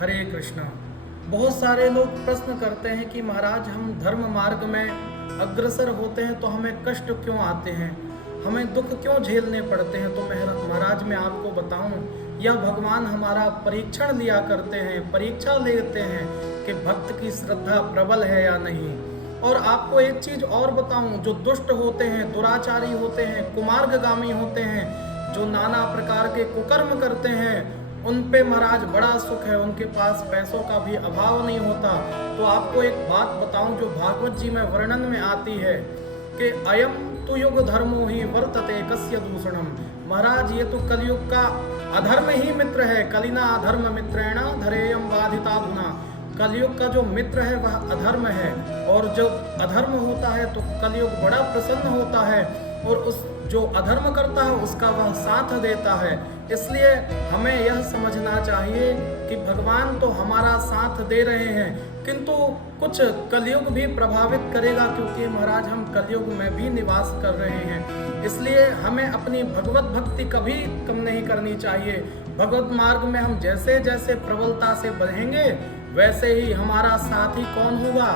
हरे कृष्णा। बहुत सारे लोग प्रश्न करते हैं कि महाराज हम धर्म मार्ग में अग्रसर होते हैं तो हमें कष्ट क्यों आते हैं, हमें दुख क्यों झेलने पड़ते हैं। तो महाराज मैं आपको बताऊं, यह भगवान हमारा परीक्षण लिया करते हैं, परीक्षा लेते हैं कि भक्त की श्रद्धा प्रबल है या नहीं। और आपको एक चीज और बताऊं, जो दुष्ट होते हैं, दुराचारी होते हैं, कुमार्गगामी होते हैं, जो नाना प्रकार के कुकर्म करते हैं, उन पे महाराज बड़ा सुख है, उनके पास पैसों का भी अभाव नहीं होता। तो आपको एक बात बताऊं जो भागवत जी में वर्णन में आती है कि अयम तु युग धर्मो ही वर्तते कस्य दूषणम। महाराज ये तो कलयुग का अधर्म ही मित्र है। कलिना अधर्म मित्रेण धरेयम बाधिताधुना। कलयुग का जो मित्र है वह अधर्म है, और जो अधर्म होता है तो कलयुग बड़ा प्रसन्न होता है, और उस जो अधर्म करता है उसका वह साथ देता है। इसलिए हमें यह समझना चाहिए कि भगवान तो हमारा साथ दे रहे हैं, किंतु कुछ कलयुग भी प्रभावित करेगा, क्योंकि महाराज हम कलयुग में भी निवास कर रहे हैं। इसलिए हमें अपनी भगवत भक्ति कभी कम नहीं करनी चाहिए। भगवत मार्ग में हम जैसे जैसे प्रबलता से बढ़ेंगे, वैसे ही हमारा साथी कौन होगा?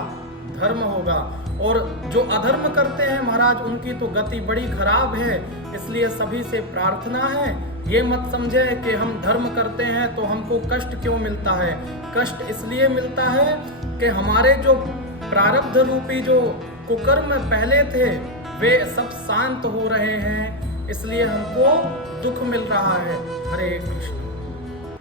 धर्म होगा। और जो अधर्म करते हैं महाराज, उनकी तो गति बड़ी खराब है। इसलिए सभी से प्रार्थना है, ये मत समझे कि हम धर्म करते हैं तो हमको कष्ट क्यों मिलता है। कष्ट इसलिए मिलता है कि हमारे जो प्रारब्ध रूपी जो कुकर्म पहले थे वे सब शांत हो रहे हैं, इसलिए हमको दुख मिल रहा है। हरे कृष्ण।